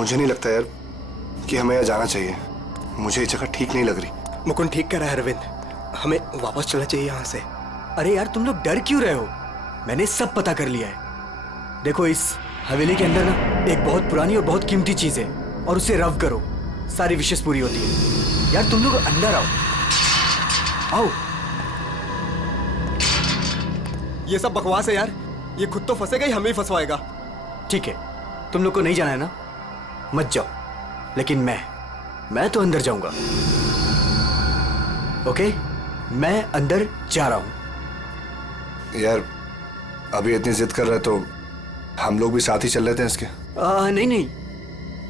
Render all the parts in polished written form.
मुझे नहीं लगता यार कि हमें यहाँ जाना चाहिए। मुझे ये जगह ठीक नहीं लग रही। मुकुंद ठीक कह रहा है अरविंद, हमें वापस चलना चाहिए यहाँ से। अरे यार तुम लोग डर क्यों रहे हो? मैंने सब पता कर लिया है। देखो इस हवेली के अंदर ना एक बहुत पुरानी और बहुत कीमती चीज है, और उसे रव करो, सारी विशेष पूरी होती है। यार तुम लोग अंदर आओ, आओ। ये सब बकवास है यार, ये खुद तो फंसेगा ही, हमें ही फंसवाएगा। ठीक है, तुम लोग को नहीं जाना है ना, मत जाओ, लेकिन मैं तो अंदर जाऊंगा। ओके, मैं अंदर जा रहा हूं। यार अभी इतनी जिद कर रहे तो हम लोग भी साथ ही चल लेते हैं इसके। नहीं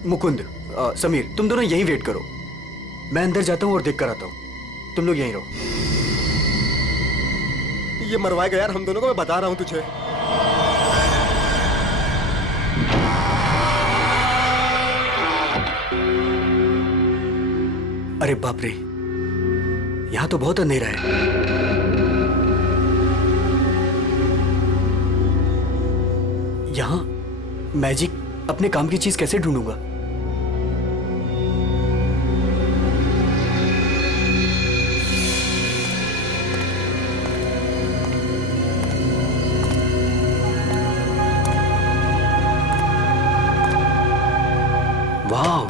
मुकुंद, समीर, तुम दोनों यहीं वेट करो। मैं अंदर जाता हूं और देख कर आता हूं, तुम लोग यहीं रहो। ये मरवाएगा यार हम दोनों को, मैं बता रहा हूं तुझे। अरे बाप रे, यहां तो बहुत अंधेरा है। यहां मैजिक अपने काम की चीज कैसे ढूंढूंगा? Wow,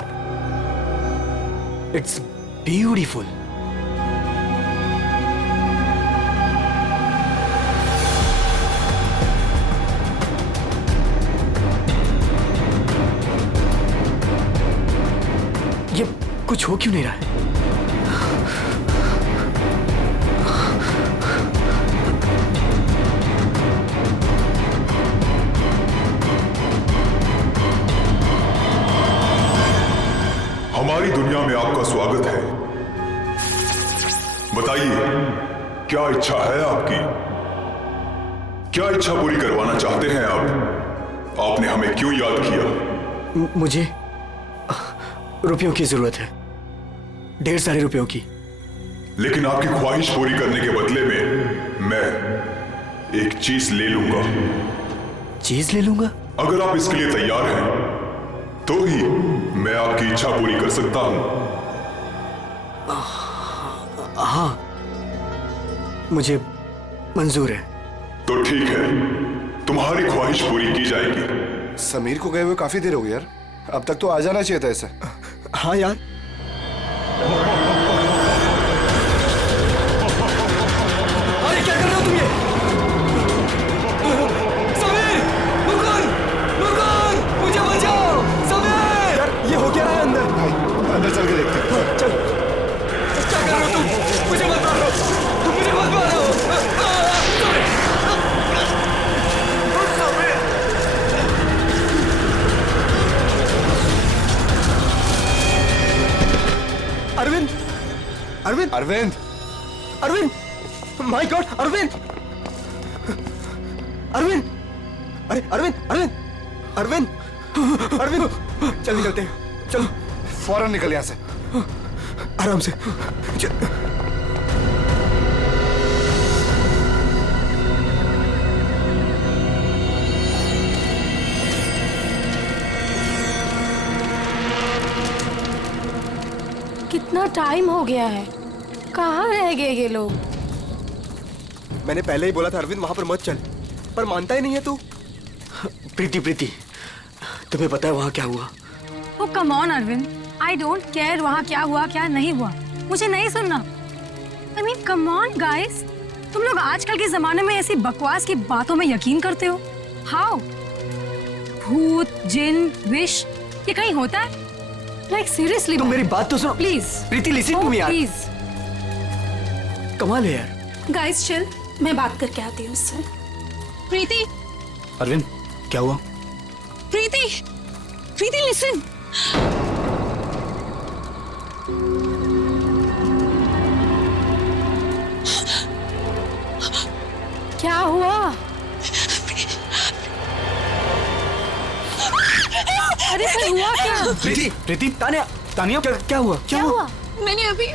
it's beautiful. ये कुछ हो क्यों नहीं रहा है? हमारी दुनिया में आपका स्वागत है। बताइए, क्या इच्छा है आपकी? क्या इच्छा पूरी करवाना चाहते हैं आप? आपने हमें क्यों याद किया? मुझे रुपयों की जरूरत है, ढेर सारे रुपयों की। लेकिन आपकी ख्वाहिश पूरी करने के बदले में मैं एक चीज ले लूंगा। चीज ले लूंगा? अगर आप इसके लिए तैयार हैं तो ही मैं आपकी इच्छा पूरी कर सकता हूं। हाँ, मुझे मंजूर है। तो ठीक है, तुम्हारी ख्वाहिश पूरी की जाएगी। समीर को गए हुए काफी देर हो गई यार, अब तक तो आ जाना चाहिए था ऐसे। हाँ यार, अरे क्या कर रहे हो तुम ये? समीर! मुकुंद! मुकुंद! मुझे बचाओ! समीर! यार ये हो क्या रहा है अंदर? भाई अंदर चल के देखते हैं। चल। क्या कर रहे हो तुम? मुझे मत मारो! तुम मुझे मत मारो! अरविंद, अरविंद, अरविंद! अरविंद, माय गॉड, अरविंद, अरविंद, अरे अरविंद, अरविंद, अरविंद, अरविंद, चल निकलते हैं, चलो। फौरन निकल यहाँ से। आराम से चल। कितना टाइम हो गया है, कहाँ रह गए ये लोग? मैंने पहले ही बोला था अरविंद वहां पर मत चल, पर मानता ही नहीं है तू। प्रीति, तुम्हें पता है वहां क्या हुआ? Oh come on Arvind, I don't care वहाँ क्या हुआ क्या नहीं हुआ, मुझे नहीं सुनना। I mean come on guys, तुम लोग आजकल के जमाने में ऐसी बकवास की बातों में यकीन करते हो? हाउ? भूत, जिन, विश, ये कहीं होता है? लाइक सीरियसली तुम मेरी बात तो सुनो please. Preeti, listen to me यार। प्लीज कमाल है यार। गाइस चिल, मैं बात करके आती हूँ उससे। प्रीति, अरविंद क्या हुआ? प्रीति, प्रीति लिसन। क्या हुआ? अरे फिर हुआ क्या? प्रीति, तानिया क्या हुआ? क्या हुआ? मैंने अभी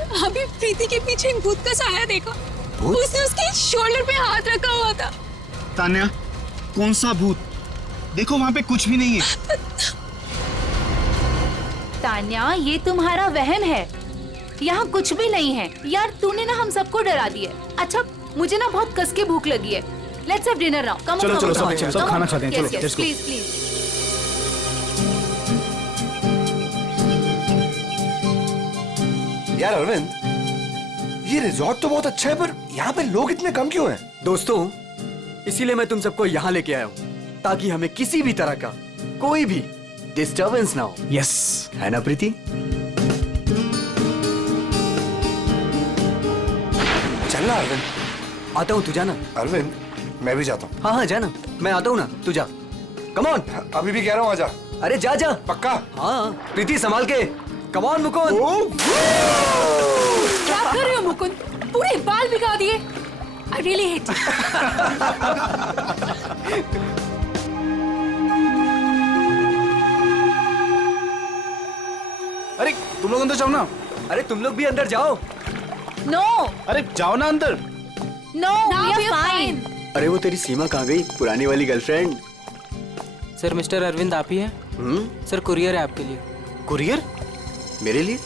प्रीति के पीछे एक भूत का साया देखा। भूत? उसने उसके शोल्डर पे हाथ रखा हुआ था। तान्या, कौन सा भूत? देखो वहां पे कुछ भी नहीं है। तान्या, ये तुम्हारा वहम है। यहाँ कुछ भी नहीं है यार। तूने ना हम सबको डरा दिया। अच्छा, मुझे ना बहुत कस के भूख लगी है। Let's have dinner now. Come चलो, सब खाना खाते हैं। चलो, let's go. Please please. यार अरविंद, ये रिजॉर्ट तो बहुत अच्छा है, पर यहाँ पे लोग इतने कम क्यों हैं? दोस्तों, इसीलिए मैं तुम सबको यहाँ लेके आया हूँ, ताकि हमें किसी भी तरह का कोई भी डिस्टर्बेंस ना हो। यस, है ना प्रीति? चलना अरविंद। आता हूँ, तू जाना। अरविंद, मैं भी जाता हूँ। हाँ हाँ, जाना। मैं आता हूँ ना, तू जा। Come on. अभी भी कह रहा हूँ, आजा। अरे जा जा। पक्का? हाँ, प्रीति संभाल के। Come on Mukund. क्या कर रहे हो मुकुंद? पूरे बाल भिगा दिए। I really hate you. अरे तुम लोग अंदर जाओ ना। अरे तुम लोग भी अंदर जाओ। नो अरे जाओ ना अंदर। No, we are fine. अरे वो तेरी सीमा कहाँ गई, पुरानी वाली गर्लफ्रेंड? सर, मिस्टर अरविंद आप ही हैं? सर, कुरियर है आपके लिए। कुरियर? मेरे लिए?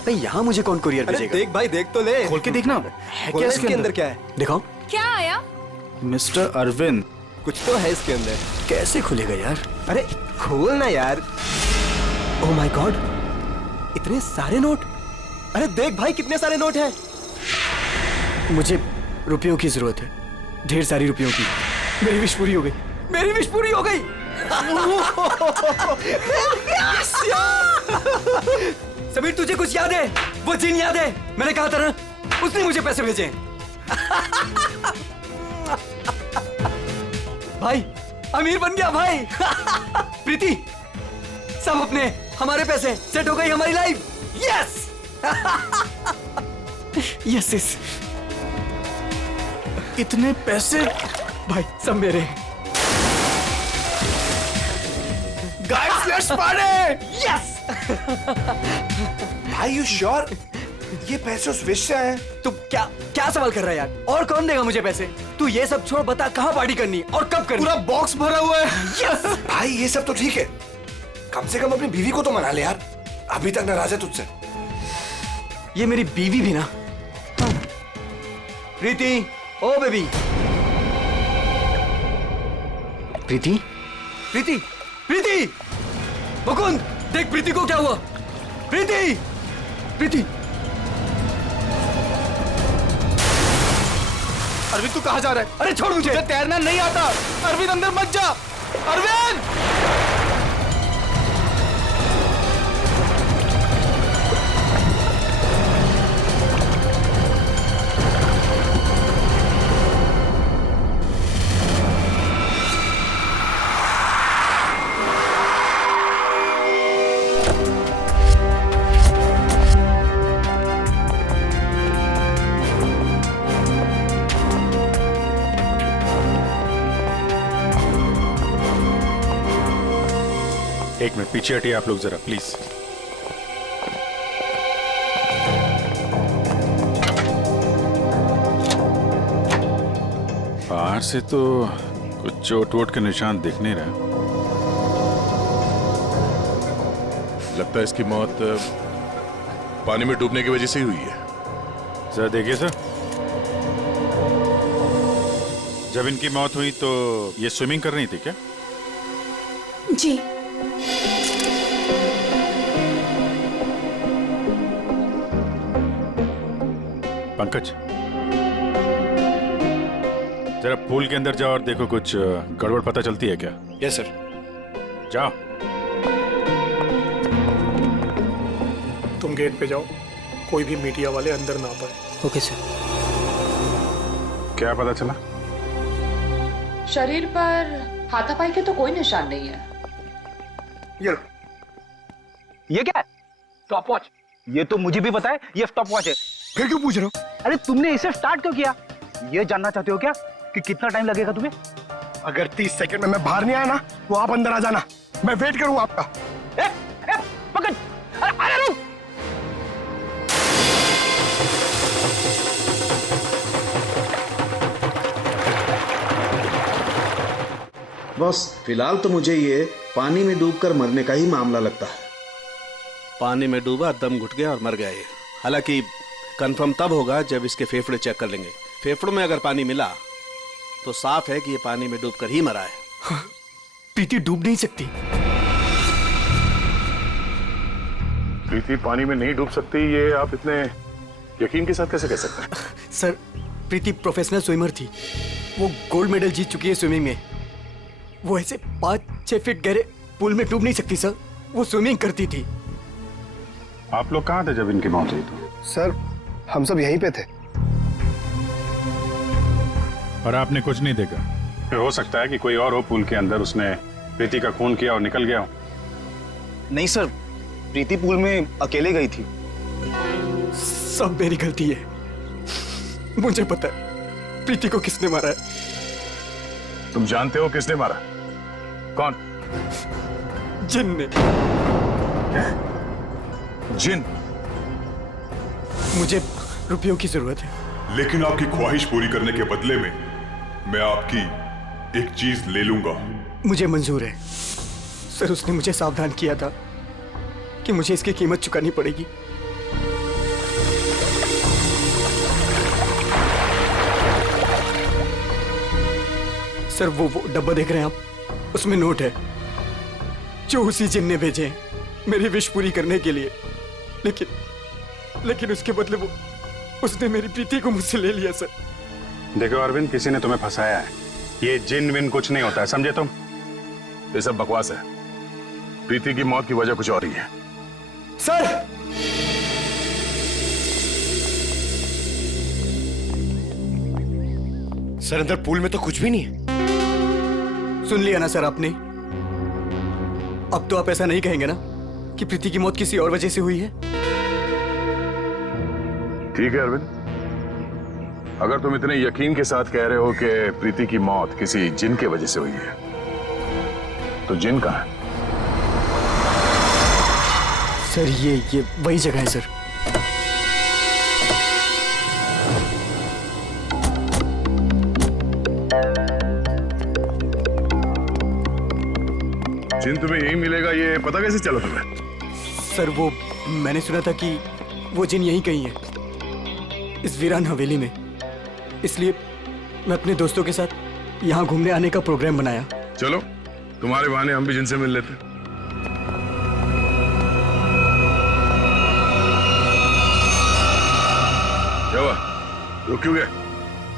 भाई यहाँ मुझे कौन कुरियर भेजेगा? देख भाई, देख तो ले। खोल के देखना है क्या इसके अंदर। क्या है? दिखाओ। क्या आया? मिस्टर अरविंद, कुछ तो है इसके अंदर। कैसे खुलेगा यार? अरे खोल ना यार। ओह माय गॉड, इतने सारे नोट। अरे देख भाई, कितने सारे नोट हैं। मुझे रुपयों की जरूरत है, ढेर सारी रुपयों की। मेरी विश पूरी हो गई। मेरी विश पूरी हो गई। समीर, तुझे कुछ याद है? वो जिन याद है? मैंने कहा था ना, उसने मुझे पैसे भेजे। भाई, अमीर बन गया भाई। प्रीति, सब अपने हमारे पैसे, सेट हो गई हमारी लाइफ। Yes yes yes. इतने पैसे भाई, सब मेरे। Guys, let's party. यस। भाई, यू श्योर ये पैसे उस विश से आए हैं? तू क्या क्या सवाल कर रहा है यार? और कौन देगा मुझे पैसे? तू ये सब छोड़, बता कहाँ पार्टी करनी और कब करनी? पूरा बॉक्स भरा हुआ है। यस। भाई, ये सब तो ठीक है, कम से कम अपनी बीवी को तो मना ले यार। अभी तक नाराज है तुझसे। ये मेरी बीवी भी ना। प्रीति, ओ बेबी। प्रीति, प्रीति, प्रीति। मुकुंद, देख प्रीति को क्या हुआ। प्रीति, प्रीति। अरविंद, तू कहाँ जा रहा है? अरे छोड़ मुझे। तुझे तैरना नहीं आता। अरविंद, अंदर मत जा। अरविंद! एक मिनट पीछे हटिए आप लोग जरा, प्लीज। बाहर से तो कुछ चोट वोट के निशान दिख नहीं रहा। लगता है इसकी मौत पानी में डूबने की वजह से ही हुई है। जरा देखिए सर, जब इनकी मौत हुई तो ये स्विमिंग कर रही थी क्या? जी। पंकज, जरा पूल के अंदर जाओ और देखो कुछ गड़बड़ पता चलती है क्या। Yes sir. जाओ। तुम गेट पे जाओ, कोई भी मीडिया वाले अंदर ना पाए। Okay sir. क्या पता चला? शरीर पर हाथापाई के तो कोई निशान नहीं है। ये क्या है? Stop watch. ये तो मुझे भी पता है, ये स्टॉप वॉच है। फिर क्यों पूछ रहे हो? अरे तुमने इसे स्टार्ट क्यों किया? ये जानना चाहते हो क्या कि कितना टाइम लगेगा तुम्हें? अगर 30 सेकंड में मैं बाहर नहीं आया ना, तो आप अंदर आ जाना। मैं वेट करूंगा आपका। पकड़। अरे रुक। बस फिलहाल तो मुझे ये पानी में डूबकर मरने का ही मामला लगता है। पानी में डूबा, दम घुट गया और मर गया ये। हालांकि कंफर्म तब होगा जब इसके फेफड़े चेक कर लेंगे। फेफड़ों में अगर पानी मिला तो साफ है कि ये पानी में डूबकर ही मरा है। प्रीति डूब नहीं सकती। प्रीति पानी में नहीं डूब सकती, ये आप इतने यकीन के साथ कैसे कह सकते हैं? सर, प्रीति प्रोफेशनल स्विमर थी। वो गोल्ड मेडल जीत चुकी है स्विमिंग में। वो ऐसे 5-6 फीट गहरे पूल में डूब नहीं सकती सर। वो स्विमिंग करती थी। आप लोग कहाँ थे जब इनकी मौत हुई? तो सर, हम सब यहीं पे थे। और आपने कुछ नहीं देखा? फिर हो सकता है कि कोई और हो पूल के अंदर, उसने प्रीति का खून किया और निकल गया हो। नहीं सर, प्रीति पूल में अकेले गई थी। सब मेरी गलती है। मुझे पता है प्रीति को किसने मारा है। तुम जानते हो किसने मारा? कौन? जिन ने। जिन? मुझे रुपयों की जरूरत है। लेकिन आपकी ख्वाहिश पूरी करने के बदले में मैं आपकी एक चीज ले लूंगा। मुझे मंजूर है सर। उसने मुझे सावधान किया था कि मुझे इसकी कीमत चुकानी पड़ेगी। सर, वो डब्बा देख रहे हैं आप, उसमें नोट है जो उसी जिन ने भेजे हैं मेरी विश पूरी करने के लिए। लेकिन उसके बदले उसने मेरी प्रीति को मुझसे ले लिया सर। देखो अरविंद, किसी ने तुम्हें फंसाया है। ये जिन विन कुछ नहीं होता है, समझे तुम? ये सब बकवास है। प्रीति की मौत की वजह कुछ और ही है। सर, सर अंदर पूल में तो कुछ भी नहीं है। सुन लिया ना सर आपने? अब तो आप ऐसा नहीं कहेंगे ना कि प्रीति की मौत किसी और वजह से हुई है? ठीक है अरविंद, अगर तुम इतने यकीन के साथ कह रहे हो कि प्रीति की मौत किसी जिन के वजह से हुई है, तो जिन कहाँ है? सर, ये वही जगह है सर। जिन तुम्हें यही मिलेगा, ये पता कैसे चला तुम्हें? सर, वो मैंने सुना था कि वो जिन यहीं कहीं है, इस वीरान हवेली में। इसलिए मैं अपने दोस्तों के साथ यहाँ घूमने आने का प्रोग्राम बनाया। चलो, तुम्हारे बहाने हम भी जिनसे मिल लेते। क्या हुआ? रुक क्यों गए?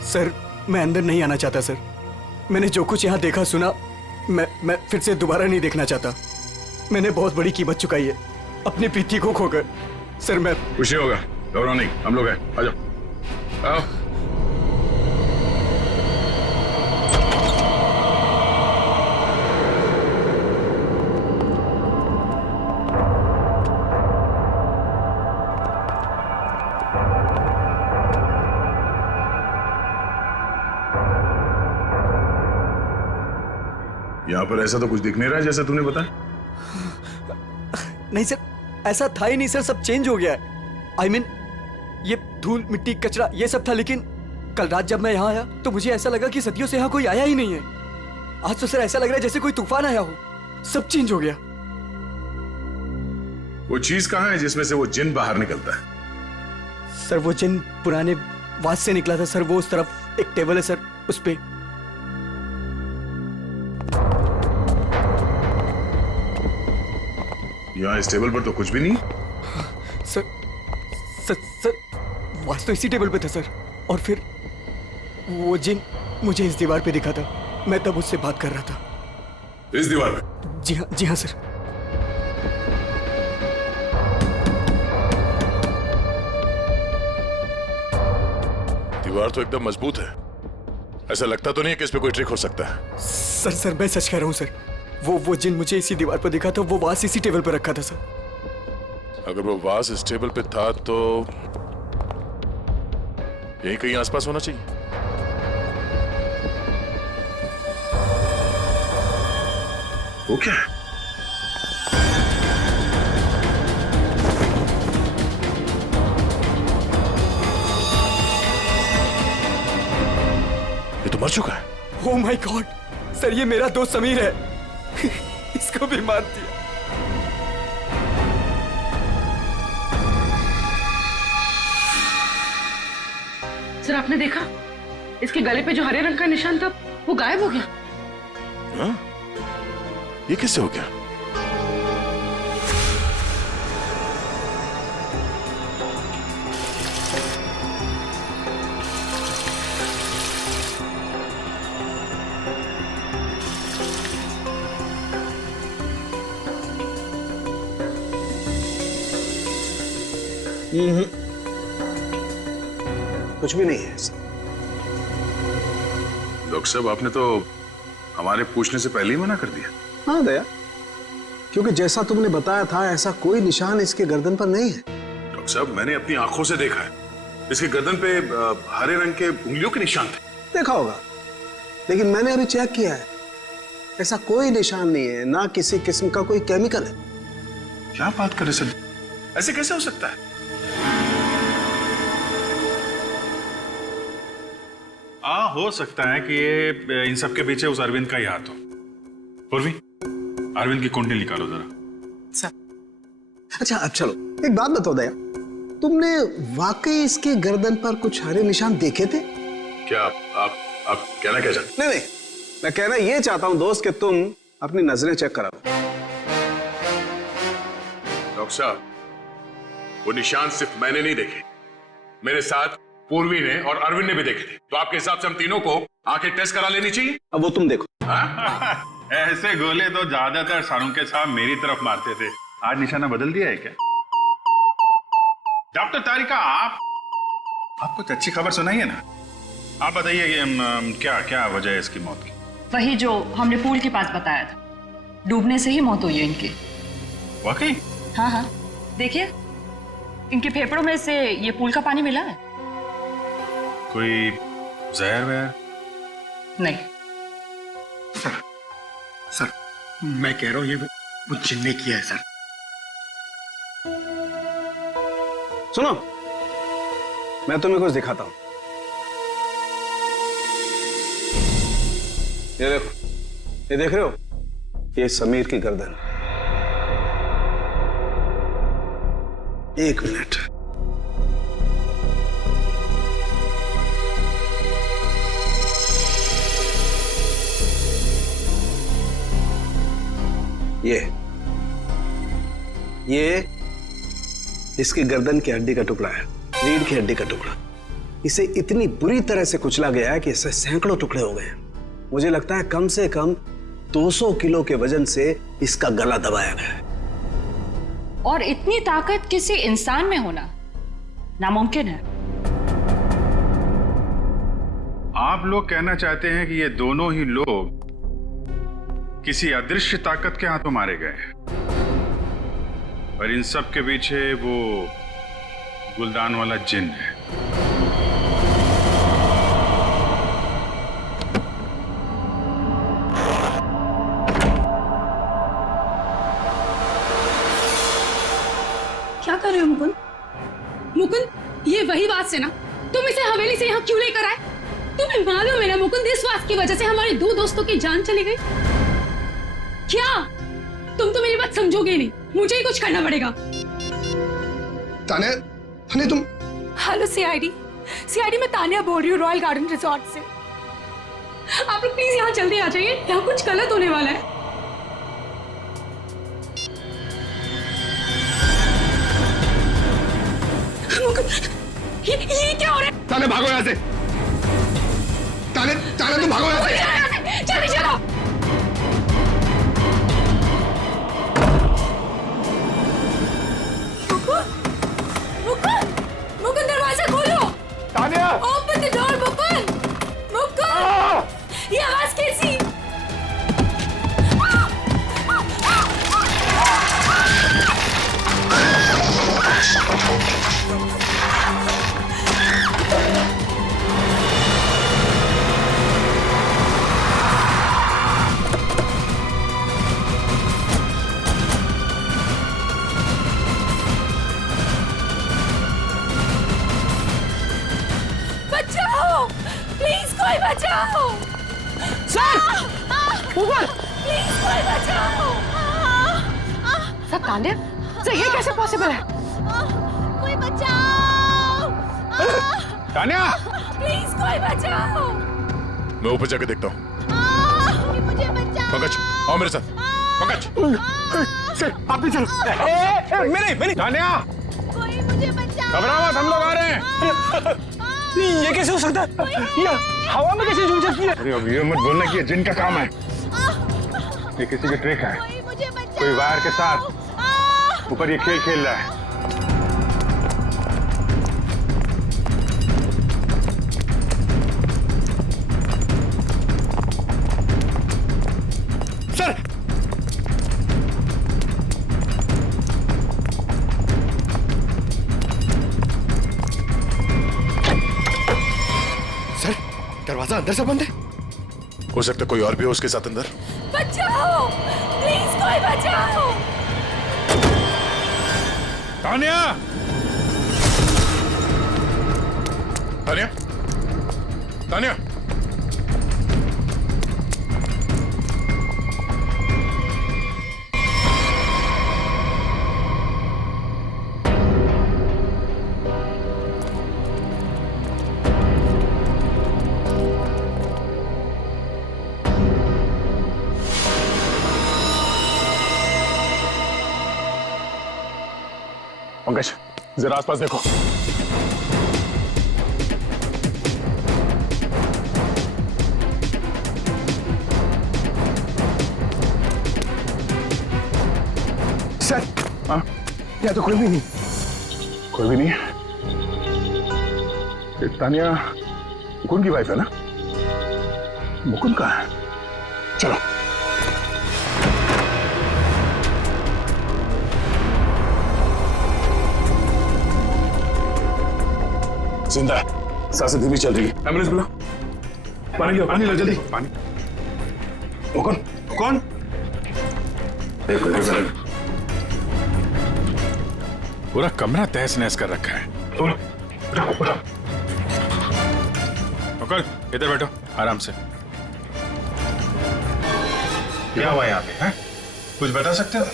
सर, मैं अंदर नहीं आना चाहता सर। मैंने जो कुछ यहाँ देखा सुना, मैं फिर से दोबारा नहीं देखना चाहता। मैंने बहुत बड़ी कीमत चुकाई है अपनी प्रीति को खोकर। सर, मैं खुशी होगा, घबराओ नहीं, हम लोग हैं। आ जाओ, आओ। यहाँ पर ऐसा तो कुछ दिख नहीं रहा है जैसा तूने बताया। नहीं सर, ऐसा था ही नहीं सर। सब चेंज हो गया है। I mean, ये धूल मिट्टी कचरा ये सब था, लेकिन कल रात जब मैं यहाँ आया तो मुझे ऐसा लगा कि सदियों से यहाँ कोई आया ही नहीं है। आज तो सर ऐसा लग रहा है जैसे कोई तूफान आया हो। सब चेंज हो गया। वो चीज कहाँ है जिसमें से वो जिन बाहर निकलता है? सर, वो जिन पुराने वास से निकला था सर। वो उस तरफ एक टेबल है सर, उस पे। यहाँ इस टेबल पर तो कुछ भी नहीं। सर, वास तो इसी टेबल पे था सर। और फिर वो जिन मुझे इस दीवार पे दिखा था। मैं तब उससे बात कर रहा था। इस दीवार पे? जी हाँ सर। दीवार तो एकदम मजबूत है। ऐसा लगता तो नहीं है कि इस पे कोई ट्रिक हो सकता है। सर, मैं सच कह रहा हूँ सर। वो जिन मुझे इसी दीवार पर दिखा था। वो वास इसी टेबल पर रखा था सर। अगर वो वास इस टेबल पे था तो यहीं कहीं आसपास होना चाहिए। वो क्या है? ये तो मर चुका है। ओह माय गॉड सर, ये मेरा दोस्त समीर है। इसको भी मार दिया। सर आपने देखा इसके गले पे जो हरे रंग का निशान था वो गायब हो गया। हाँ? ये किससे हो गया? कुछ भी नहीं है। डॉक्टर साहब आपने तो हमारे पूछने से पहले ही मना कर दिया। हाँ दया, क्योंकि जैसा तुमने बताया था ऐसा कोई निशान इसके गर्दन पर नहीं है। डॉक्टर साहब मैंने अपनी आंखों से देखा है, इसके गर्दन पे हरे रंग के उंगलियों के निशान थे। देखा होगा, लेकिन मैंने अभी चेक किया है, ऐसा कोई निशान नहीं है, ना किसी किस्म का कोई केमिकल है। क्या बात कर रहे सर, ऐसे कैसे हो सकता है? हो सकता है कि ये इन सब के पीछे उस अरविंद का ही हाथ हो। पूर्वी, अरविंद की कुंडली निकालो जरा। अच्छा अब चलो एक बात बताओ दया, तुमने वाकई इसके गर्दन पर कुछ हरे निशान देखे थे? क्या आप कहना क्या चाहते? नहीं, मैं कहना ये चाहता हूं दोस्त कि तुम अपनी नजरें चेक करा लो। डॉक्टर साहब, वो निशान सिर्फ मैंने नहीं देखे, मेरे साथ पूर्वी ने और अरविंद ने भी देखे थे। तो आपके हिसाब से हम तीनों को आंखें टेस्ट करा लेनी चाहिए। अब वो तुम देखो। ऐसे गोले तो ज्यादातर सारुंके साहब मेरी तरफ मारते थे, आज निशाना बदल दिया है क्या? डॉक्टर तारिका, आप कुछ अच्छी खबर सुनाइए ना। आप बताइए कि क्या क्या वजह है इसकी मौत की? वही जो हमने पूल के पास बताया था, डूबने से ही मौत हुई है इनकी। वाकई? हाँ हाँ, देखिए इनके फेफड़ों में से ये पूल का पानी मिला है। कोई जहर वहर? नहीं सर, मैं कह रहा हूं ये वो जिन ने किया है सर। सुनो, मैं तुम्हें कुछ दिखाता हूं। ये देखो, ये देख रहे हो, ये समीर की गर्दन। एक मिनट, ये इसकी गर्दन की हड्डी का टुकड़ा है, रीढ़ की हड्डी का टुकड़ा। इसे इतनी बुरी तरह से कुचला गया है कि इससे सैकड़ों टुकड़े हो गए। मुझे लगता है कम से कम 200 किलो के वजन से इसका गला दबाया गया है। और इतनी ताकत किसी इंसान में होना नामुमकिन है। आप लोग कहना चाहते हैं कि ये दोनों ही लोग किसी अदृश्य ताकत के हाथों मारे गए हैं, और इन सब के पीछे वो गुलदान वाला जिन है। क्या कर रहे हो मुकुंद? मुकुंद, ये वही बात से ना तुम इसे हवेली से यहाँ क्यों लेकर आए? तुम्हें मालूम है ना मुकुंद, इस बात की वजह से हमारे 2 दोस्तों की जान चली गई। क्या तुम तो मेरी बात समझोगे नहीं, मुझे ही कुछ करना पड़ेगा। तान्या तुम। हेलो सीआईडी मैं तान्या बोल रही हूँ, रॉयल गार्डन रिजॉर्ट से। आप लोग प्लीज यहाँ जल्दी आ जाइए, यहाँ कुछ गलत होने वाला है। ये क्या हो रहा है? तान्या भागो यहाँ से। तान्या तुम भागो यहाँ से। जल्दी चलो। मुकुंद दरवाजा खोलो। Tanya open the door Mukund. ये आवाज कैसी? बचाओ प्लीज, कोई बचाओ। सर, ऊपर प्लीज कोई बचाओ। सर तान्या, सर ये कैसे पॉसिबल है? कोई बचाओ। तान्या, प्लीज कोई बचाओ। मैं ऊपर जाके देखता हूँ। मुझे बचाओ। पंकज, आओ मेरे साथ। पंकज, आप भी चलो। मेरे तान्या, कोई मुझे बचाओ। घबराओ मत, हम लोग आ रहे हैं। ये कैसे हो सकता है? ये हवा में कैसे झूल सकती है? अरे अब ये मत बोलना कि ये जिन का काम है। ये किसी की ट्रिक है। कोई वायर के साथ ऊपर ये खेल खेल रहा है। सर, सर, दरवाजा अंदर से बंद है। हो सकता है कोई और भी हो उसके साथ अंदर। बचाओ, प्लीज कोई बचाओ। तान्या, तान्या, तान्या, पंकज, जरा आसपास देखो। सर, हाँ? यहाँ तो कोई भी नहीं। कोई भी नहीं है। ये तान्या मुकुंद की वाइफ है ना? मुकुंद कहाँ है? चलो। जिंदा है, सांसें धीमी चल रही है। एम्बुलेंस बुला। पानी लो, पानी लो जल्दी। पानी। मुकुंद, कौन? देखो देखो, पूरा कमरा तहस नहस कर रखा है। मुकुंद, इधर बैठो आराम से। क्या हुआ यहाँ पे? हैं? कुछ बता सकते हो?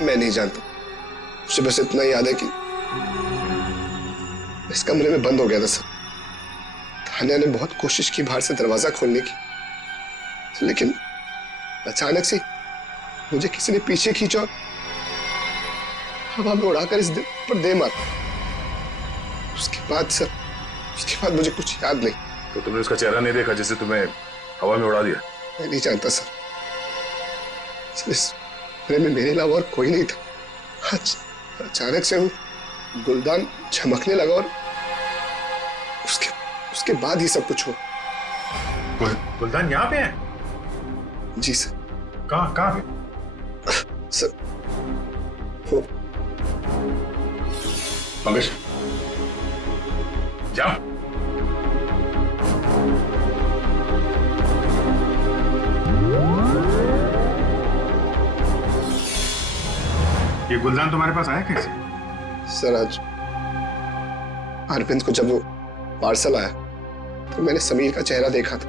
मैं नहीं जानता, मुझे बस इतना याद है कि इस कमरे में बंद हो गया था सर। तान्या ने बहुत कोशिश की बाहर से दरवाजा खोलने की, लेकिन अचानक से मुझे किसी ने पीछे खींचा और हवा में उड़ाकर इस दिल पर दे मारा। उसके बाद मुझे कुछ याद नहीं। तो तुमने उसका चेहरा नहीं देखा जिसे तुम्हें हवा में उड़ा दिया? मैं नहीं जानता सर, इस कमरे में मेरे अलावा और कोई नहीं था। अचानक से वो गुलदान चमकने लगा और उसके बाद ही सब कुछ हुआ। गुलदान यहाँ पे है? जी सर। कहाँ पे? सर, वो पंकज, जाओ। ये गुलदान तुम्हारे पास आया कैसे? सर, आज अरविंद को जब वो पार्सल आया तो मैंने समीर का चेहरा देखा था।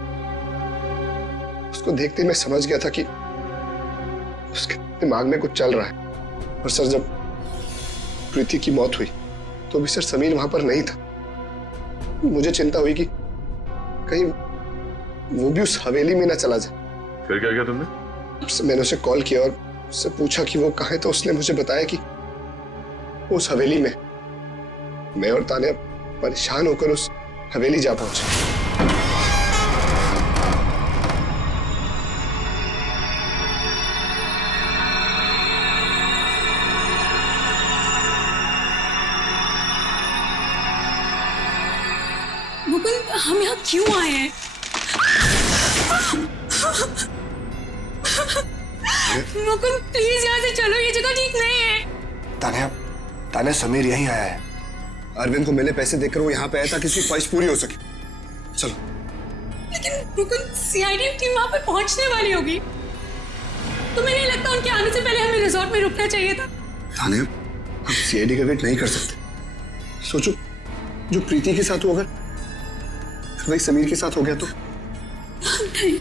उसको देखते ही मैं समझ गया था कि उसके दिमाग में कुछ चल रहा है। और सर, जब प्रीति की मौत हुई तो भी सर समीर वहां पर नहीं था। मुझे चिंता हुई कि कहीं वो भी उस हवेली में ना चला जाए। फिर क्या किया तुमने? मैंने उसे कॉल किया और उससे पूछा कि वो कहाँ है, तो उसने मुझे बताया कि उस हवेली में। मैं और तान्या परेशान होकर उस हवेली जा पहुंचे। मुकुंद, हम यहाँ क्यों आए हैं? मुकुंद, प्लीज यहाँ से चलो, ये जगह ठीक नहीं है। तान्या, समीर यहीं आया है। अरविंद को मैंने पैसे देकर वो यहाँ पे आया ताकि उसकी ख्वाहिश पूरी हो सके। चलो। लेकिन मुकुंद, सीआईडी टीम वहाँ पे पहुँचने वाली होगी। तुम्हें नहीं लगता उनके आने से पहले हमें रिजॉर्ट में रुकना चाहिए था? तान्या, हम सीआईडी का वेट नहीं कर सकते। सोचो, जो प्रीति के साथ हुआ वही समीर के साथ हो गया तो? नहीं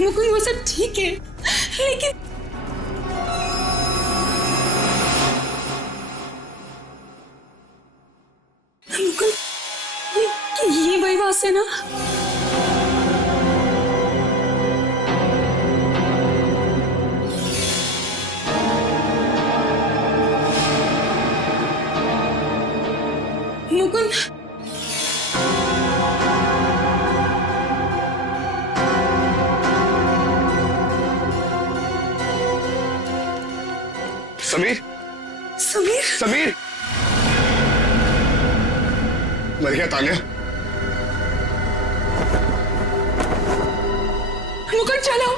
मुकुंद, वो सब ठीक है, लेकिन यहाँ से ना। मुकुंद, समीर, समीर, समीर, मर गया तान्या। मुकुंद चलो।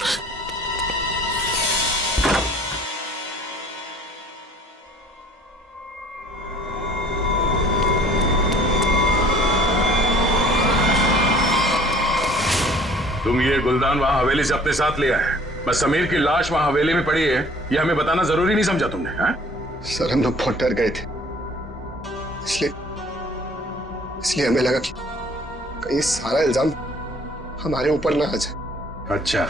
तुम ये गुलदान वहां हवेली से अपने साथ लिया है, बस समीर की लाश वहां हवेली में पड़ी है, ये हमें बताना जरूरी नहीं समझा तुमने? हाँ? सर हम लोग बहुत डर गए थे, इसलिए हमें लगा कि कहीं सारा इल्जाम हमारे ऊपर ना आ जाए। अच्छा,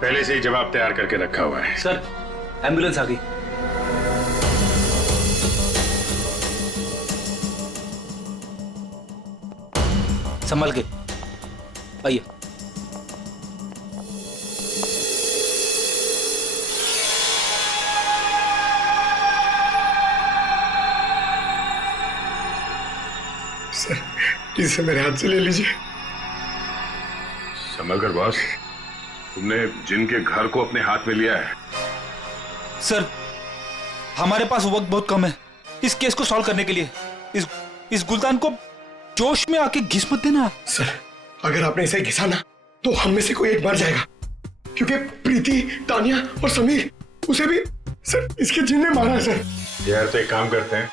पहले से ही जवाब तैयार करके रखा हुआ है। सर एम्बुलेंस आ गई। संभल के आइए। सर इसे मेरे हाथ से ले लीजिए। संभल कर बॉस, तुमने जिनके घर को अपने हाथ में लिया है। सर हमारे पास वक्त बहुत कम है इस केस को सॉल्व करने के लिए। इस गुलदान को जोश में आके घिस मत देना। सर अगर आपने इसे घिसा ना तो हम में से कोई एक मर जाएगा, क्योंकि प्रीति, तानिया और समीर, उसे भी सर इसके जिन ने मारा है। सर यार तो एक काम करते हैं,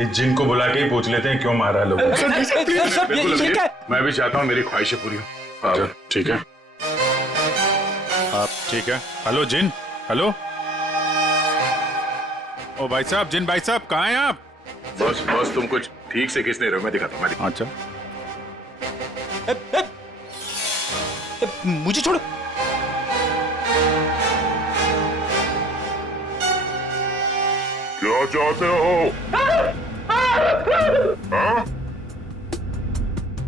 इस जिन को बुला के ही पूछ लेते हैं क्यों मारा लोग। मैं भी चाहता हूँ मेरी ख्वाहिशें पूरी हो। ठीक है, आप ठीक है? हेलो जिन, हेलो। ओ भाई साहब, जिन भाई साहब कहाँ हैं आप? बॉस तुम कुछ ठीक से खींच नहीं रहे हो, मैं दिखाता हूँ। अच्छा मुझे छोड़ो। क्या चाहते हो? हाँ?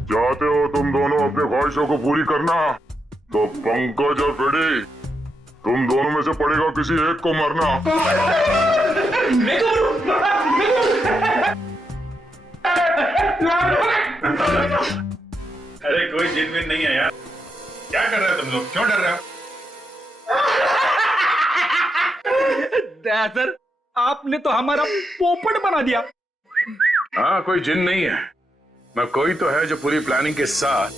चाहते हो तुम दोनों अपनी ख्वाहिशों को पूरी करना, तो पंकज और फ्रेडी, तुम दोनों में से पड़ेगा किसी एक को मरना। अरे कोई जिन विन नहीं है यार, क्या कर रहे हो तुम लोग, क्यों डर रहे हो? सर आपने तो हमारा पोपट बना दिया। हाँ कोई जिन नहीं है, मैं कोई तो है जो पूरी प्लानिंग के साथ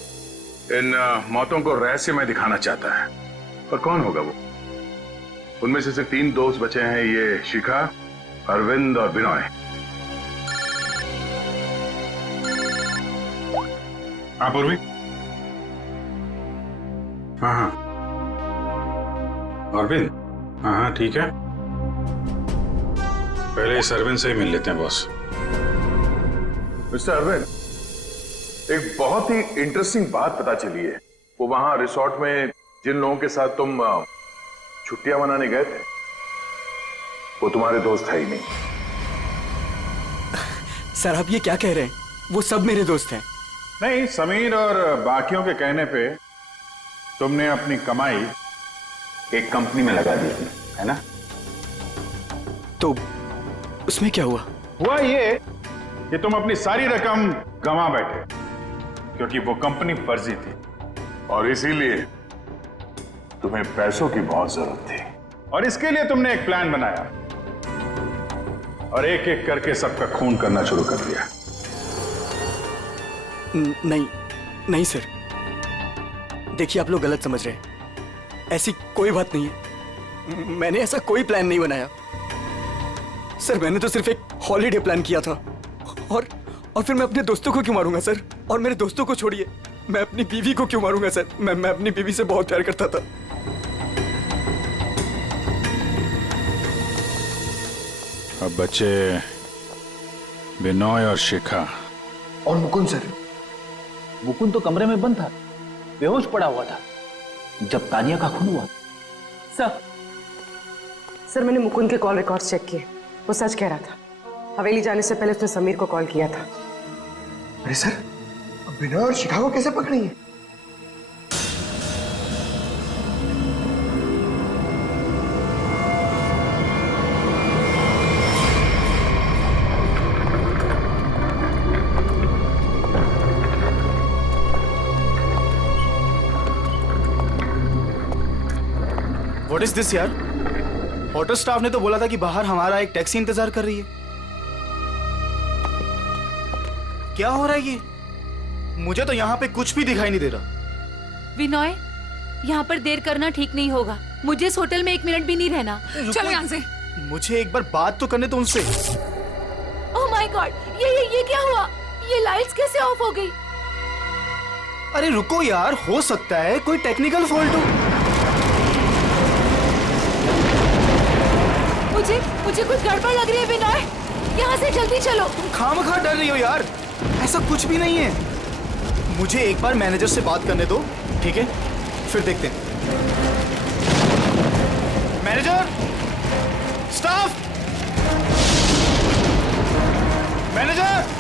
इन मौतों को रहस्यमय दिखाना चाहता है। पर कौन होगा वो? उनमें से सिर्फ 3 दोस्त बचे हैं, ये शिखा, अरविंद और विनय। हाँ पूर्वी। हाँ अरविंद, हाँ ठीक है, पहले इस अरविंद से ही मिल लेते हैं बॉस। मिस्टर अरविंद, एक बहुत ही इंटरेस्टिंग बात पता चली है। वो वहां रिसोर्ट में जिन लोगों के साथ तुम छुट्टियां मनाने गए थे, वो तुम्हारे दोस्त है ही नहीं। सर आप ये क्या कह रहे हैं? वो सब मेरे दोस्त हैं। नहीं, समीर और बाकियों के कहने पे तुमने अपनी कमाई एक कंपनी में लगा दी थी, है ना? तो उसमें क्या हुआ? हुआ ये कि तुम अपनी सारी रकम गंवा बैठे, क्योंकि वो कंपनी फर्जी थी और इसीलिए तुम्हें पैसों की बहुत जरूरत थी। और इसके लिए तुमने एक प्लान बनाया और एक एक करके सबका खून करना शुरू कर दिया। नहीं सर, देखिए आप लोग गलत समझ रहे हैं। ऐसी कोई बात नहीं है, मैंने ऐसा कोई प्लान नहीं बनाया। सर मैंने तो सिर्फ एक हॉलीडे प्लान किया था। और फिर मैं अपने दोस्तों को क्यों मारूंगा सर? और मेरे दोस्तों को छोड़िए, मैं अपनी बीवी को क्यों मारूंगा सर? मैं अपनी बीवी से बहुत प्यार करता था। अब बच्चे विनय और शिखा और मुकुंद। सर मुकुंद तो कमरे में बंद था, बेहोश पड़ा हुआ था जब तानिया का खून हुआ। सर मैंने मुकुंद के कॉल रिकॉर्ड्स चेक किए, वो सच कह रहा था। हवेली जाने से पहले उसने समीर को कॉल किया था। अरे सर बिनोय और शिखा को कैसे पकड़ी है? व्हाट इज दिस यार? होटल स्टाफ ने तो बोला था कि बाहर हमारा एक टैक्सी इंतजार कर रही है। क्या हो रहा है ये? मुझे तो यहाँ पे कुछ भी दिखाई नहीं दे रहा। विनोय, यहाँ पर देर करना ठीक नहीं होगा। मुझे इस होटल में 1 मिनट भी नहीं रहना। चलो यहाँ से। मुझे एक बार बात तो करने दो उनसे। ओह माय गॉड, ये क्या हुआ? ये लाइट्स कैसे ऑफ हो गई? अरे रुको यार, हो सकता है कोई टेक्निकल फॉल्ट हो। मुझे कुछ गड़बड़ लग रही है विनोय, यहाँ से जल्दी चलो। तुम खामखा डर रही हो यार, ऐसा कुछ भी नहीं है। मुझे एक बार मैनेजर से बात करने दो, ठीक है? फिर देखते हैं। Manager, staff, manager.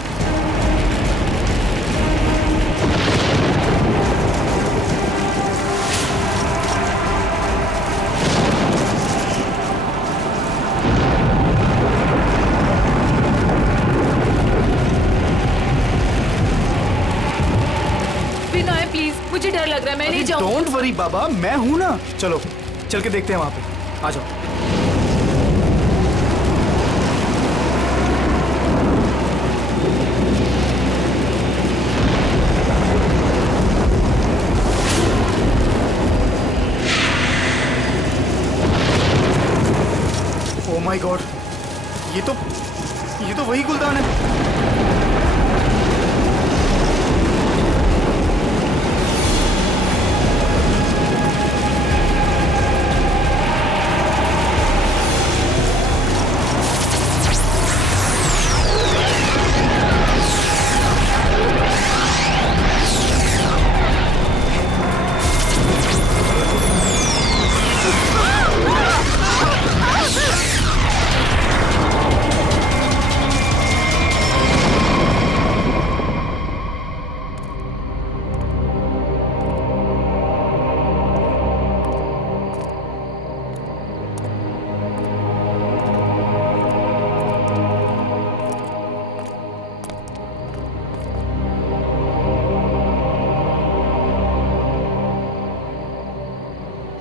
मुझे डर लग रहा है, मैं नहीं जाऊँ। डोंट वरी बाबा, मैं हूं ना। चलो चल के देखते हैं वहां पे। आ जाओ। ओह माय गॉड, ये तो वही गुलदान है।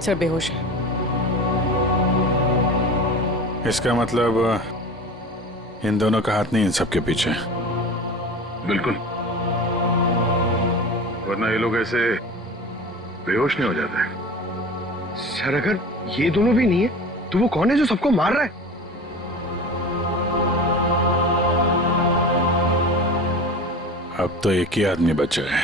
सर बेहोश है। इसका मतलब इन दोनों का हाथ नहीं इन सबके पीछे। बिल्कुल, वरना ये लोग ऐसे बेहोश नहीं हो जाते। सर अगर ये दोनों भी नहीं है तो वो कौन है जो सबको मार रहा है? अब तो एक ही आदमी बचा है।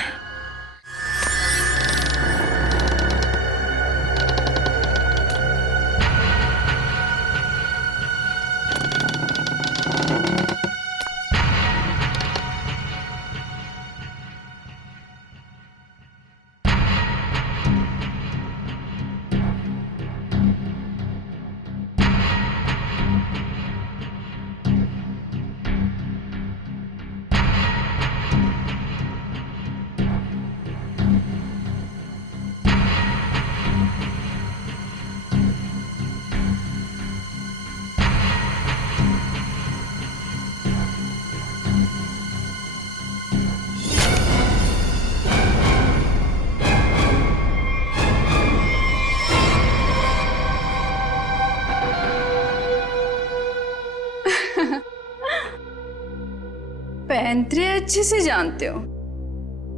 पैंतरे अच्छे से जानते हो।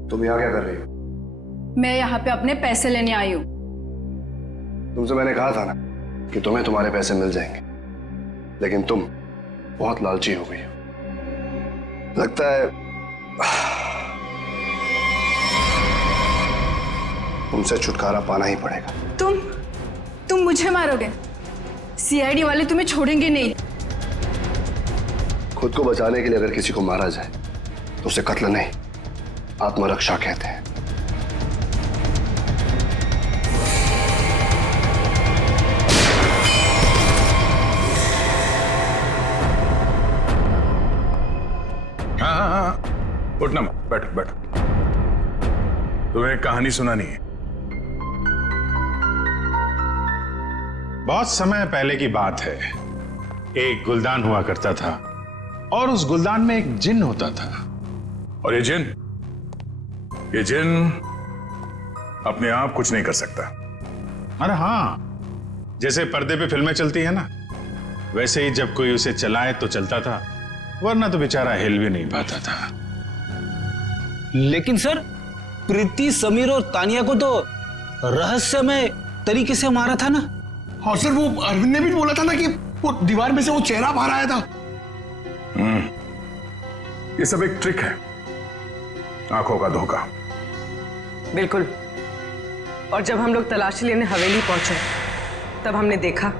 तुम यहाँ क्या कर रही हो? मैं यहाँ पे अपने पैसे लेने आई हूँ। तुमसे मैंने कहा था ना कि तुम्हें तुम्हारे पैसे मिल जाएंगे, लेकिन तुम बहुत लालची हो गई हो। लगता है तुमसे छुटकारा पाना ही पड़ेगा। तुम मुझे मारोगे? सीआईडी वाले तुम्हें छोड़ेंगे नहीं। खुद को बचाने के लिए अगर किसी को मारा जाए तो उसे कत्ल नहीं, आत्मरक्षा कहते हैं। हाँ, उठना मत, बैठो बैठो। तुम्हें एक कहानी सुनानी है। बहुत समय पहले की बात है। एक गुलदान हुआ करता था और उस गुलदान में एक जिन होता था। और ये जिन अपने आप कुछ नहीं कर सकता। अरे हाँ, जैसे पर्दे पे फिल्में चलती है ना, वैसे ही जब कोई उसे चलाए तो चलता था, वरना तो बेचारा हिल भी नहीं पाता था। लेकिन सर, प्रीति, समीर और तानिया को तो रहस्यमय तरीके से मारा था ना। और सर वो अरविंद ने भी बोला था ना कि वो दीवार में से वो चेहरा बाहर आया था। ये सब एक ट्रिक है, आंखों का धोखा। बिल्कुल। और जब हम लोग तलाशी लेने हवेली पहुंचे तब हमने देखा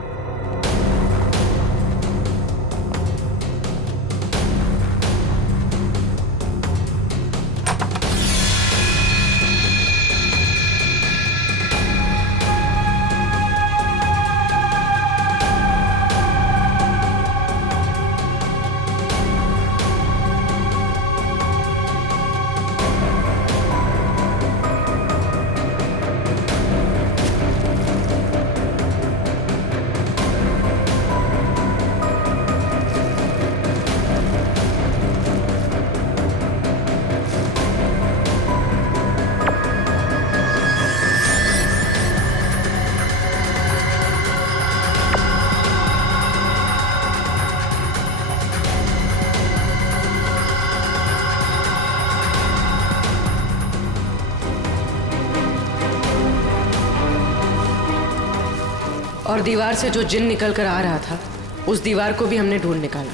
और दीवार से जो जिन निकल कर आ रहा था, उस दीवार को भी हमने ढूंढ निकाला।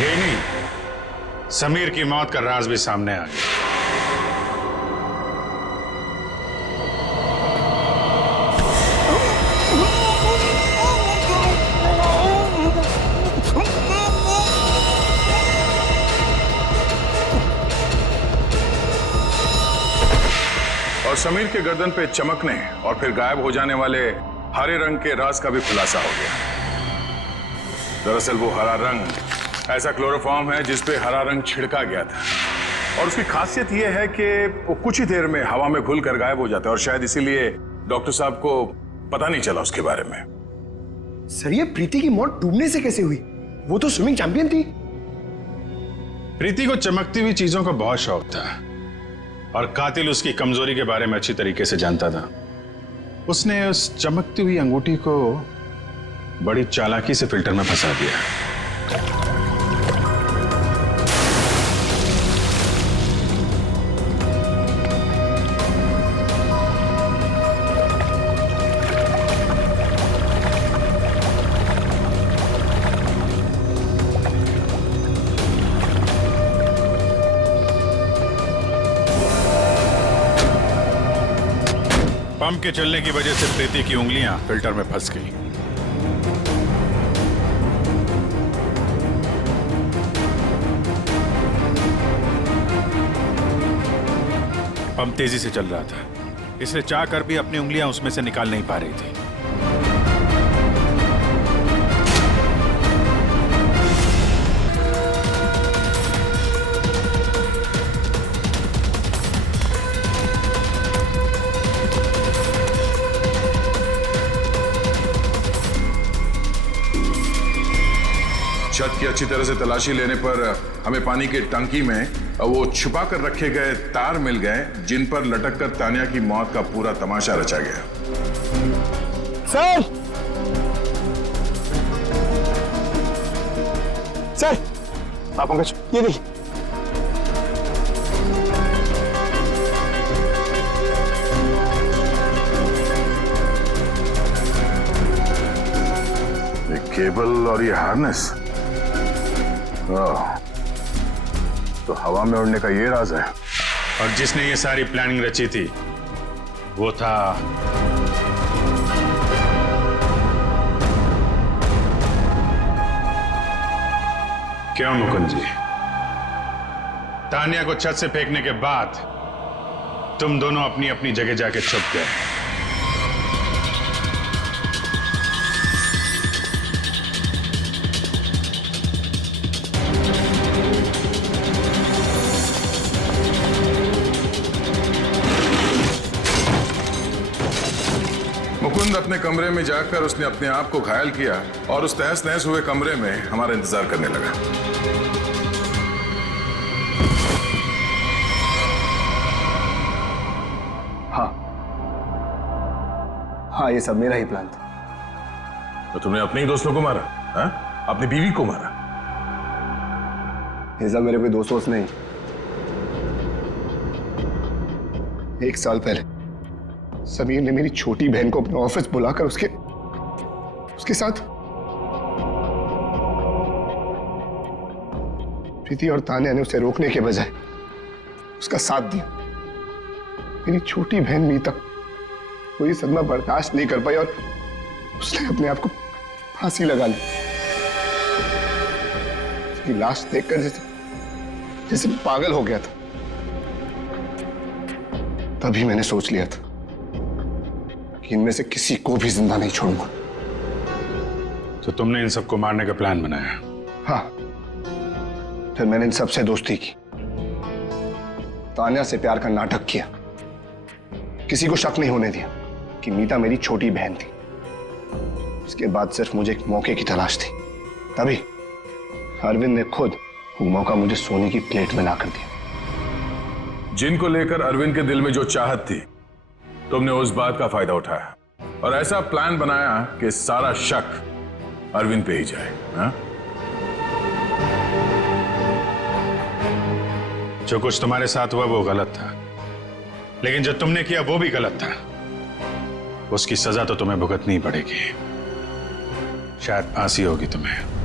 यही नहीं, समीर की मौत का राज भी सामने आ गया। और समीर के गर्दन पे चमकने और फिर गायब हो जाने वाले हरे रंग के राज का भी खुलासा हो गया। दरअसल वो हरा रंग ऐसा क्लोरोफॉर्म है जिस पे हरा रंग छिड़का गया था, और उसकी खासियत यह है कि वो कुछ ही देर में हवा में घुल कर गायब हो जाता है, और शायद इसीलिए डॉक्टर साहब को पता नहीं चला उसके बारे में। सर ये प्रीति की मौत डूबने से कैसे हुई? वो तो स्विमिंग चैंपियन थी। प्रीति को चमकती हुई चीजों का बहुत शौक था और कातिल उसकी कमजोरी के बारे में अच्छी तरीके से जानता था। उसने उस चमकती हुई अंगूठी को बड़ी चालाकी से फिल्टर में फंसा दिया। पंप के चलने की वजह से प्रीति की उंगलियां फिल्टर में फंस गई। पंप तेजी से चल रहा था, इसलिए चाहकर भी अपनी उंगलियां उसमें से निकाल नहीं पा रही थी। छत की अच्छी तरह से तलाशी लेने पर हमें पानी की टंकी में वो छुपा कर रखे गए तार मिल गए, जिन पर लटक कर तानिया की मौत का पूरा तमाशा रचा गया। सर सर आप पंकज ये नहीं। ये केबल और ये हार्नेस, तो हवा में उड़ने का ये राज है। और जिसने ये सारी प्लानिंग रची थी वो था क्यों मुकुंद जी? तानिया को छत से फेंकने के बाद तुम दोनों अपनी अपनी जगह जाके छुप गए। कमरे में जाकर उसने अपने आप को घायल किया और उस तहस नहस हुए कमरे में हमारा इंतजार करने लगा। हाँ, ये सब मेरा ही प्लान था। तो तुमने अपने ही दोस्तों को मारा? हाँ? अपनी बीवी को मारा? ये सब मेरे कोई दोस्त नहीं। 1 साल पहले समीर ने मेरी छोटी बहन को अपने ऑफिस बुलाकर उसके साथ प्रीति और तान्या ने उसे रोकने के बजाय उसका साथ दिया। मेरी छोटी बहन मीता कोई सदमा बर्दाश्त नहीं कर पाई और उसने अपने आप को फांसी लगा ली। उसकी लाश देखकर जैसे पागल हो गया था। तभी मैंने सोच लिया था कि इनमें से किसी को भी जिंदा नहीं छोड़ूंगा। तो तुमने इन सबको मारने का प्लान बनाया? हाँ, फिर मैंने इन सबसे दोस्ती की, तान्या से प्यार का नाटक किया, किसी को शक नहीं होने दिया कि मीता मेरी छोटी बहन थी। उसके बाद सिर्फ मुझे एक मौके की तलाश थी, तभी अरविंद ने खुद वो मौका मुझे सोने की प्लेट में ला कर दिया। जिनको लेकर अरविंद के दिल में जो चाहत थी, तुमने उस बात का फायदा उठाया और ऐसा प्लान बनाया कि सारा शक अरविंद पे ही जाए। हा? जो कुछ तुम्हारे साथ हुआ वो गलत था, लेकिन जो तुमने किया वो भी गलत था। उसकी सजा तो तुम्हें भुगतनी पड़ेगी। शायद फांसी होगी तुम्हें।